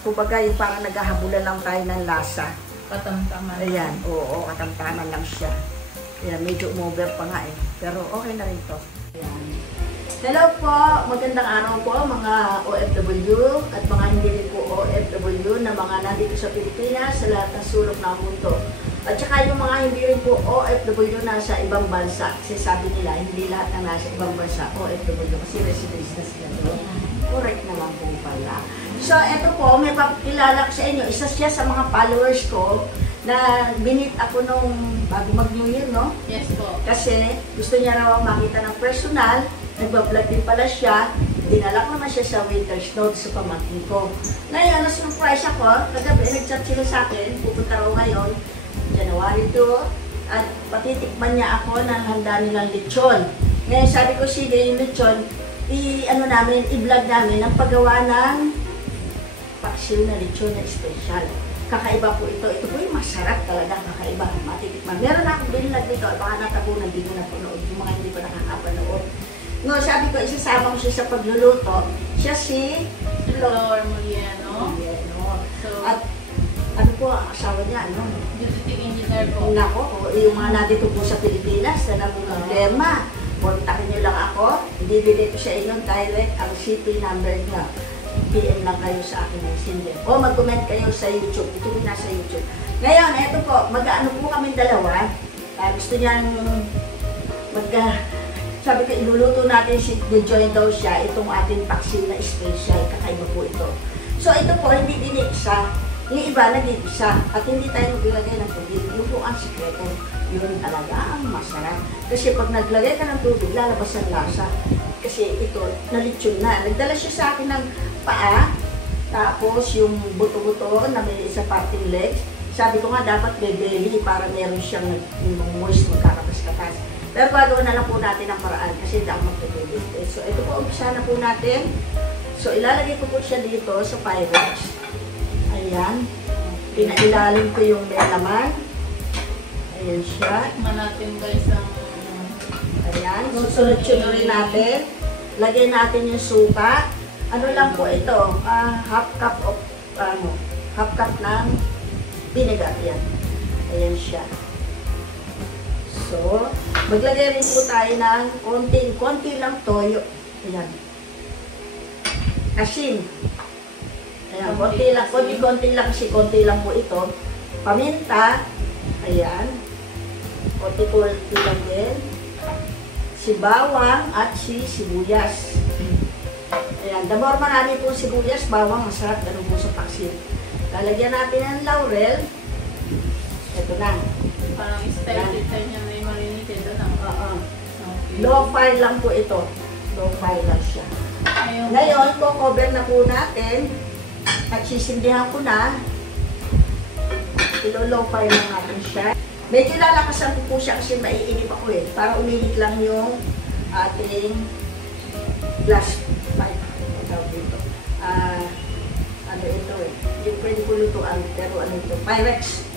kumbaga yung parang naghahabulan lang tayo ng lasa. Katamtaman. Ayan, oo, katamtaman lang siya. Ayan, medyo umover pa nga eh. Pero okay na rin to. Ayan. Hello po, magandang araw po mga OFW at mga hindi rin po OFW na mga nandito sa Pilipinas, sa lahat ng sulok ng mundo. At saka yung mga hindi rin po OFW nasa ibang bansa. Kasi sabi nila, hindi lahat na nasa ibang bansa OFW kasi residence na sila doon. Correct naman po pala. So, eto po, may papakilala ko sa inyo. Isa siya sa mga followers ko na binit ako nung bago mag-New Year, no? Yes po. Kasi gusto niya raw makita ng personal. Nagbablog din pala siya. Dinala ko naman siya sa waiter's note sa pamangkin ko. Ngayon, na-surprise ako. Kagabi, nag-chat sila sa akin. Pupunta raw ngayon, January 2. At patitikman niya ako ng handa nilang lechon. Ngayon, sabi ko, sige, yung lechon, i-vlog namin ang paggawa ng paksiw na lechon na special. Kakaiba po ito. Ito po yung masarap talaga, kakaiba. Matitikman. Meron na akong binlag dito. Baka natabunan, hindi mo na punood. Yung mga hindi pa nakakapanood. No, sabi ko, isasama ko siya sa pagluluto. Siya si Flor Moliano. So, at ano po ang asawa niya, ano? Beauty engineer po. Nako, yung mga nandito po sa Pilipinas na problema. Kontakin niyo lang ako. Bibili ko sa inyo direct ang CP number niya. PM lang kayo sa akin ng Messenger. O mag-comment kayo sa YouTube. Ito din nasa YouTube. Ngayon, eto po, mag-ano po kami dalawa. Gusto niyang sabi ko, iluluto natin si join daw siya itong ating paksiw na special. Kakaiba po ito. So, ito po, hindi dinigsa. Yung iba, nag-igisa. At hindi tayo maglagay ng tubig. Yung po ang sikreto. Yun talaga ang masarap. Kasi pag naglagay ka ng tubig, lalabas ang lasa. Kasi ito, nalitsyon na. Nagdala siya sa akin ng paa. Tapos, yung buto-buto na may isa parting legs. Sabi ko nga, dapat bebeli para meron siyang moist, magkakatas-katas. Pero gagawin na lang po natin ang paraan kasi hindi ako magpapilip. So, ito po, umpisa na po natin. So, ilalagay ko po siya dito sa Pyrex. Ayan. Pinailalim ko yung laman. Ayan siya. Tikman natin guys ang... Ayan. Susunod-sunod rin natin. Lagay natin yung suka. Ano lang po ito? Half cup ng vinegar. Ayan. Ayan siya. So, maglagay rin po tayo ng konti lang toyo. Ayan. Asin. Ayan, konti lang kasi konti lang po ito. Paminta. Ayan. Konti lang din. Si bawang at si sibuyas. Ayan. The more marami po sibuyas, bawang, masarap. Ganun po sa paksiw. Lalagyan natin ng laurel. Ito na. Parang style niya may marinated doon. Low fire lang po ito. Low fire lang siya. Ngayon, cover na po natin. At sisindihan ko na. Ilo-low fire lang natin siya. Medyo lalakasan ko po siya kasi maiinip ako eh. Para uminit lang yung ating glass pipe. Dito. Ano ito eh. Yung pwede ko lutuan. Pero ano ito? Pyrex.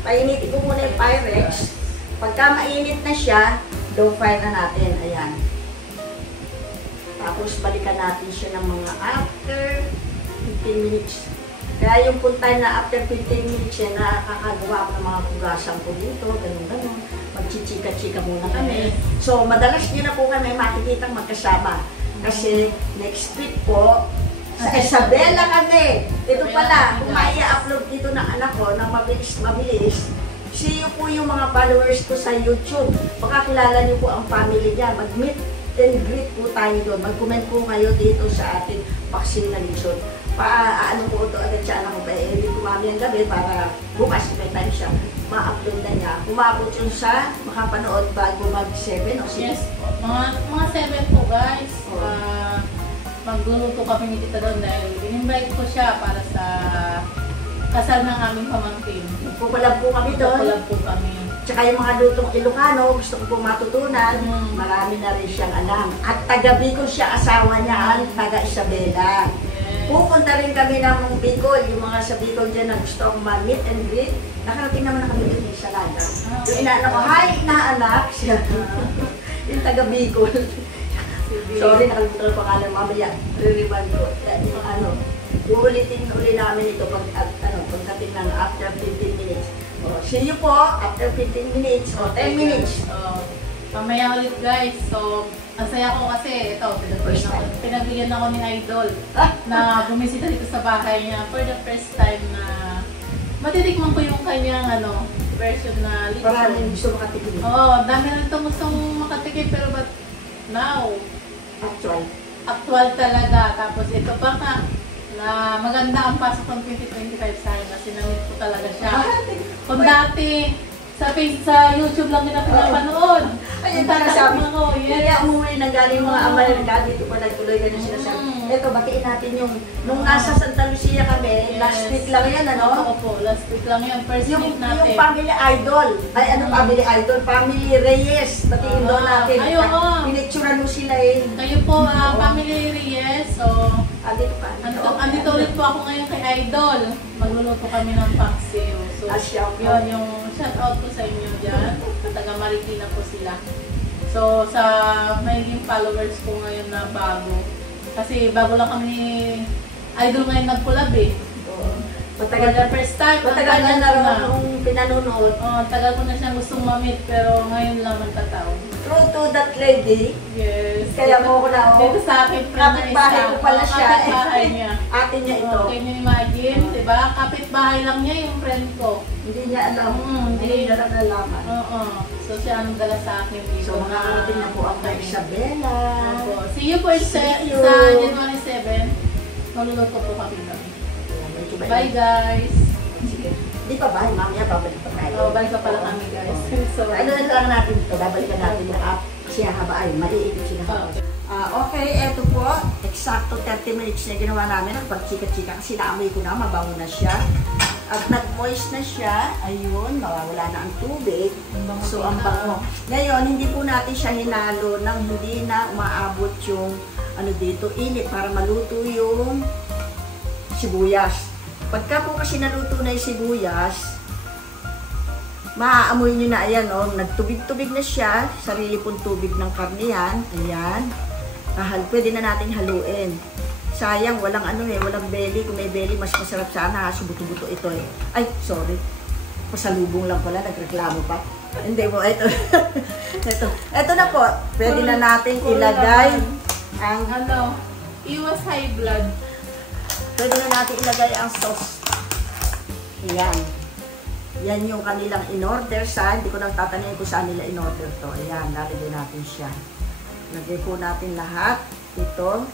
Painitin ko muna yung Pyrex. Pagka mainit na siya, low fire na natin. Ayan. Tapos balikan natin siya ng mga after 15 minutes. Kaya yung punta na after 15 minutes siya, nakakagawa ko ng mga pugasan ko dito, ganun-ganun. Magchichika-chika muna kami. So, madalas nyo na po kami makikitang magkasama. Kasi next week po, sa Isabela kami. Ito pala, kung mai-upload dito ng anak ko na mabilis, see you po yung mga followers ko sa YouTube. Baka kilala niyo po ang family niya. Mag-meet and greet po tayo doon. Mag-comment po kayo dito sa ating vaccine na lechon. Ano po ito agad sa anak ko. Hindi ko mami ang gabi para bukas may time siya. Ma-upload na niya. Umabot yun sa makapanood bago mag-7 o 6. Yes po. Mga 7 po guys. Magluluto kami ni Tita doon dahil in-invite ko siya para sa kasal ng aming pamangkin. Pupalag po kami doon. Pupalag po kami. Tsaka yung mga lutong Ilocano, gusto ko po matutunan. Marami na rin siyang alam. At taga Bicol siya, asawa niya ang taga Isabela. Yes. Pupunta rin kami ng Bicol, yung mga sa Bicol dyan na gusto akong ma-meet and greet. Nakarating naman na kami din sa Lada. Yung inaanak ko, hi, inaanak siya. Yung taga Bicol. Sorry, nakalimutan ang pangalan mamaya. Re-remind ko. uulitin uli namin ito pagdating ng after 15 minutes. See you po after 15 minutes o 10 minutes. Mamaya ulit guys. So, ang saya ko kasi ito, pinagbigyan ako ni Idol na bumisita dito sa bahay niya for the first time na matitikman ko yung kanyang version na lechon. Maraming gusto makatikim. Dami na ito gustong makatikim pero but now, actual talaga. Tapos ito pa nga, na maganda ang pasok ng 2025 sa akin kasi namit ko talaga siya. Kung dati, sa YouTube lang kita pinapanood. Ayun para sabi ko, kaya umuwi na galing mga Amerika, dito pa nagtuloy ka na sinasabi. Ito, batiin natin yung, nung nasa Santa Lucia kami, last week lang yan, Opo, last week lang yan, first week natin. Yung Family Idol, Family Idol, Family Reyes, batiin doon natin. Pinicturan mo sila eh. Kayo po, Family Reyes, so, andito ulit po ako ngayon kay Idol. Magluluto kami ng paksiw. So, yun, yung shout out ko sa inyo dyan. Taga Marikina po sila. So, sa magiging followers ko ngayon na bago. Kasi bago lang kami Idol ngayon nag-collab eh. Matagal the first time. Matagal na akong pinanonood. Tagal ko na siyang gustong mamit pero ngayon lang magkataon. True to that lady. Yes. Kaya mo ko na dito sa akin, kapitbahay ko pala siya. Kapitbahay niya. Atin niya ito. Can you imagine? Diba? Kapitbahay lang niya yung friend ko. Hindi niya alam. Hindi niya lang nalaman. So siya ang dala sa akin dito. So makakarating na po ang kay Isabela. See you po sa January 7. Maluluto po kami kami. Bye guys! Sige. Di pa ba? Mamaya babalik pa tayo. Balik pa pala kami guys. So, ano lang natin ito? Babalikan natin na app. Kasi haba ay maiikot siya. Okay, eto po. Eksakto 30 minutes na ginawa namin. Nagpagchika-chika kasi naamoy ko na. Mabango na siya. At nag-moist na siya. Ayun, mawawala na ang tubig. So, ang bango. Ngayon, hindi po natin siya hinalo nang hindi na umaabot yung dito, init para maluto yung sibuyas. Pagka po kasi naluto na yung sibuyas, maaamoy nyo na, ayan nagtubig-tubig na siya, sarili pong tubig ng karne yan, ayan. Pwede na natin haluin. Sayang, walang walang belly. Kung may belly, mas masarap sana, buto-buto ito eh. Ay, sorry. Pasalubong lang pala, nagreklamo pa. Hindi po, ito. Ito na po, pwede na natin ilagay ang iwas high blood. Pwede na natin ilagay ang sauce. Ayan. Yan yung kanilang in-order sa. Hindi ko nang tatanungin kung saan nila in-order to. Ayan, lalagay natin siya. Lagay po natin lahat. Ito.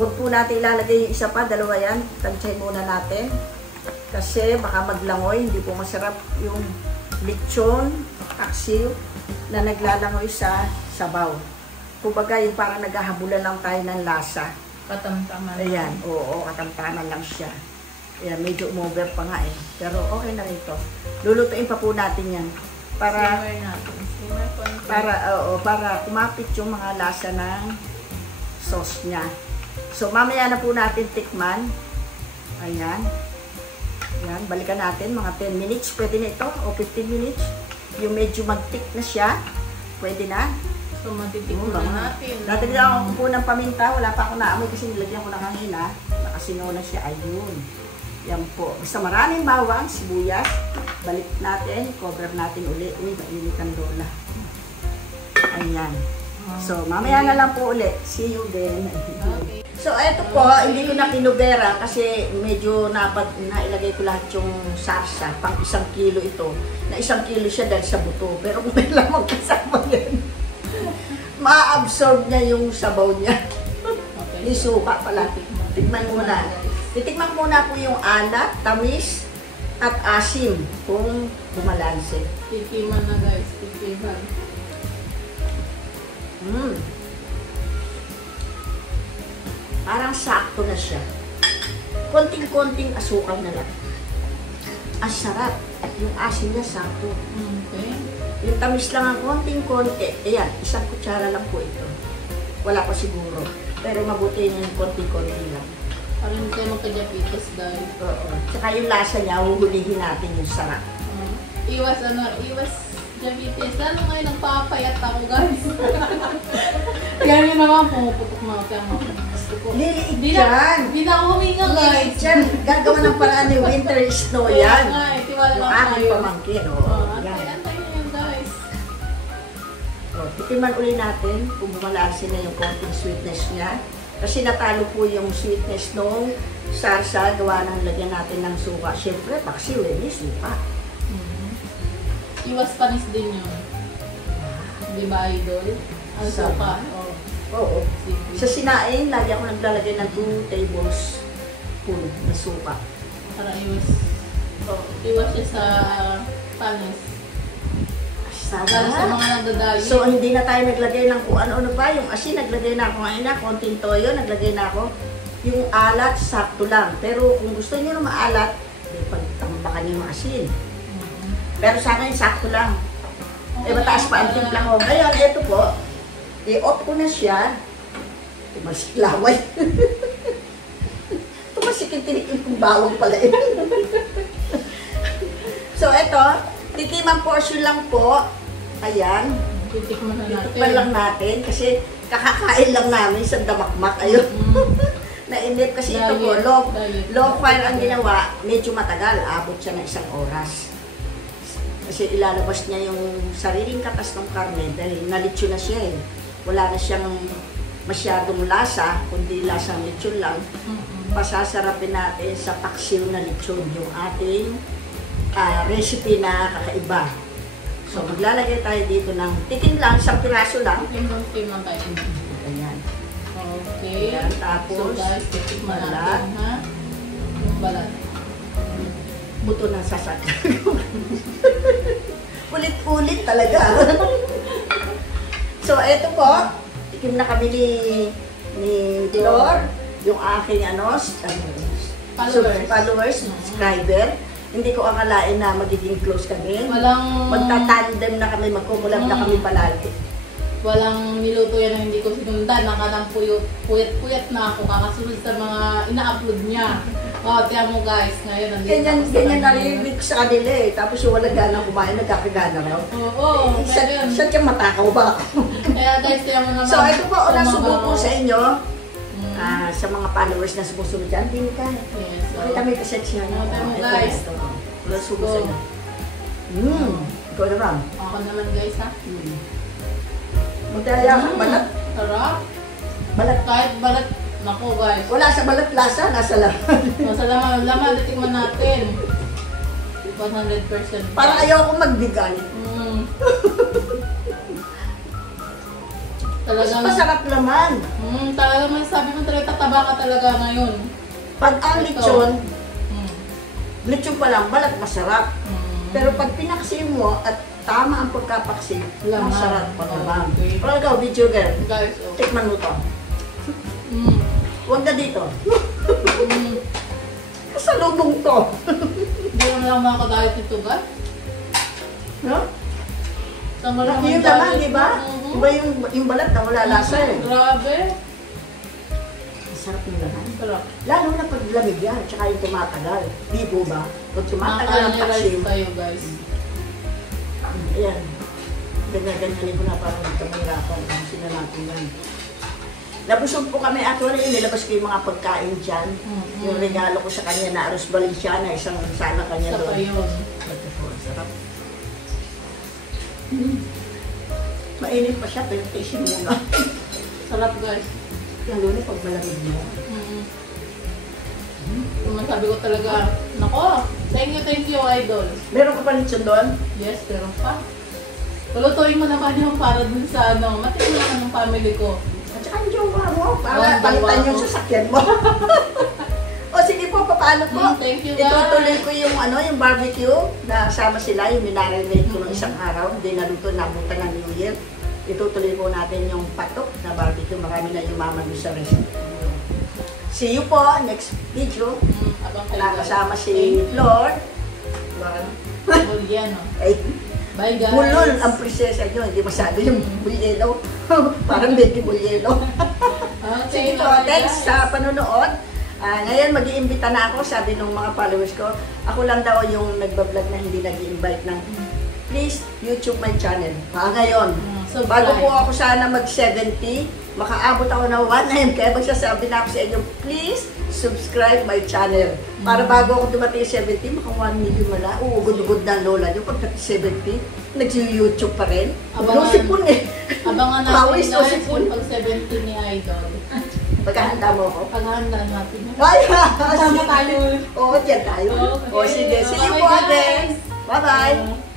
Huwag po natin ilalagay yung isa pa. Dalawa yan. Tansyahin muna natin. Kasi baka maglangoy. Hindi po masarap yung lechon, paksiw, na naglalangoy sa sabaw. Kumbaga, yung parang naghahabulan lang tayo ng lasa. Katamtaman. Ayan, oo, katamtaman lang siya. Ayan, medyo umover pa nga eh. Pero okay na rito. Lulutuin pa po natin yan. Para kumapit yung mga lasa ng sauce niya. So, mamaya na po natin tikman. Ayan. Ayan, balikan natin mga 10 minutes. Pwede na ito, o 15 minutes. Yung medyo mag-tick na siya. Pwede na. So, matitikman na natin. Dati ako po ng paminta. Wala pa ako naamoy kasi nilagyan ko na kanina. Nakasinaw na siya. Ayun. Yan po. Basta maraming bawang, sibuyas. Balik natin. Cover natin uli. Uy, mainit ang lola. Ayan. So, mamaya na lang po uli. See you then. Okay. So, eto po. Hindi ko na kinubera kasi medyo nailagay ko lahat yung sarsa. Pang 1 kilo ito. Na 1 kilo siya dahil sa buto. Pero kung may lamang kasama yan, ma-absorb niya yung sabaw niya. Okay. Yung suka pala. Tikman muna. Titikman muna po yung alat, tamis, at asim kung bumalanse. Tikiman na guys. Tikiman. Parang sakto na siya. Konting-konting asukal na lang. Ang sarap. Yung asim niya sakto. Okay. Yung tamis lang ang konting-konti. Ayan, 1 kutsara lang po ito. Wala pa siguro. Pero mabuti na yung konting-konti lang. Parang hindi kayo magka-diabetes guys. Oo. Tsaka yung lasa niya, huhulihin natin yung sarap. Iwas diabetes. Lalo ngayon nagpapayat ako guys. Kaya nyo naman, pumuputok na ako. Liliit dyan. Hindi na ako huminga, Liliit guys. dyan. Gagawa ng paraan ni winter snow yan. Tiwala Yung lang aking tayo. pamangkin. Antay na yun, guys. Tikiman uli natin kung bumalasin na yung konting sweetness niya. Kasi natalo po yung sweetness nung sarsa, gawa ng lagyan natin ng suka. Siyempre, paksiw eh, may suka. Iwas panis din yun. Di ba, idol? Ang suka. Oo. Sa sinaing, lagi ako naglalagay ng 2 tablespoon na suka. Para iwas. Iwas siya sa panis. Lalo sa mga nagdadayo. So, hindi na tayo naglagay ng kung ano-ano pa. Yung asin, naglagay na ako ngayon na. Konting toyo, naglagay na ako. Yung alat, sakto lang. Pero kung gusto niyo na maalat, pagtambakan niyo yung asin. Pero sa akin, sakto lang. Mataas pa ang timpla ko. Ngayon, ito po. I-off ko na siya. Tumasik laway. Tumasik yung tinikin kong bawang pala yun. So, ito. Tikimang portion lang po. Ayan. Titikman na natin. Titikman lang natin. Kasi kakakain lang namin sa damakmak. Ayun. Nainip kasi ito po. Low fire ang ginawa. Medyo matagal. Abot siya ng 1 oras. Kasi ilalabas niya yung sariling katas ng karne. Dahil nalitsyo na siya eh. Wala na siyang masyadong lasa. Kundi lasang litsyon lang. Pasasarapin natin sa paksiw na litsyon. Yung ating recipe na kakaiba. So, maglalagay tayo dito ng tikim lang, 1 piraso lang. Tikim lang tayo. Ayan. Okay. Ayan, tapos, so guys, titikman balat. natin, ha? Yung balat. Buto ng sasakyan. Ulit-ulit talaga. So, eto po. Tikim na kami ni Flor. Yung aking followers, subscriber. Hindi ko akalain na magiging close kami. Magta-tandem na kami, magkukulab na kami palagi. Walang niluto yan na hindi ko sinundan. Nakalang puyat-puyat na ako kakasunod sa mga ina-upload niya. Tiyan mo guys, ngayon Ganyan narinig ko sa kanila eh. Tapos yung walang ganang kumain, nagkakagana raw. Oo, Saan kang matakaw ba ako? Kaya guys, tiyan mo naman. So ito po, unang subuko sa inyo. Sa mga followers na sumusunod dyan, hindi ka. Yes. Kita may kasetsya niya. Tiyan mo guys. Unang subuko sa inyo. Ikaw naman. Ako naman guys ha. Magdaya ka, balat. Sarap. Balat. Kahit balat, naku guys. Wala sa balat lasa, nasa laman. Nasa laman, titikman natin. 100%. Parang ayaw ko magbigay. Talagang masarap naman. Talagang masasabi mo talaga, tataba ka talaga ngayon. Pag ang lechon pa lang, balat masarap. Pero pag pinaksin mo at tama ang pagkapaksi, masarap pa naman. Pero ikaw, video girl, guys, tikman mo to. Huwag na dito. Kasalubong to. Hindi naman ako diet nito, guys. No? Yung laman, di ba? Iba yung balat na wala lasa eh. Grabe. Masarap yung laman. Sarap. Lalo na pag lamig yan, tsaka yung tumatagal. Di po ba? Pag tumatagal ang paksiw. Tayo, guys. Ayan. Ganyan-ganyanin ko na parang hindi kami hirapan. Sila natin yan. Nabusog po kami actually, nilabas ko yung mga pagkain dyan. Yung regalo ko sa kanya na Arroz Valenciana, isang sana kanya doon. Sa payon. Ito po, sarap. Mainit pa siya, pero tasting muna. Sarap guys. Lalo na pag malamig mo. Masabi ko talaga, nako, thank you idol. Meron ka pa lechon doon? Yes, meron pa. Tulutuin mo naman yung para dun sa matikman naman ng family ko. At saka yung jowa mo, para palitan yung sasakyan mo. O sige po, paano po? Thank you guys. Itutuloy ko yung yung barbecue na sama sila, yung minarinate ko ng isang araw, hindi naluto, nabutan ng New Year. Itutuloy po natin yung patok na barbecue. Marami na yumaman doon sa recipe. See you po next video. Nakasama si Flor. Bulyeno. Bye guys. Bulol ang prinsesa nyo. Hindi masyado yung bulyelo. Parang baby bulyelo. Sige po, thanks sa panonood. Ngayon mag-iimbita na ako, sabi ng mga followers ko. Ako lang daw yung nagbablog na hindi nag-i-invite ng please YouTube my channel. Ngayon, bago po ako sana mag-70, makaabot ako ng 1M. Kaya magsasabi na ako sa inyo, please subscribe my channel. Para bago ako dumating 70, maka 1 million wala. Uugod-ugod na lola nyo. Pagdating 70, nag-YouTube pa rin. Abangan, sipon eh. Abangan natin na pag 70 ni Idol. Pagkahanda mo ako? Paghahanda natin. Ay! Sama tayo. Oo, dyan tayo. Okay. O sige, see you Bye, po guys. again. Bye-bye.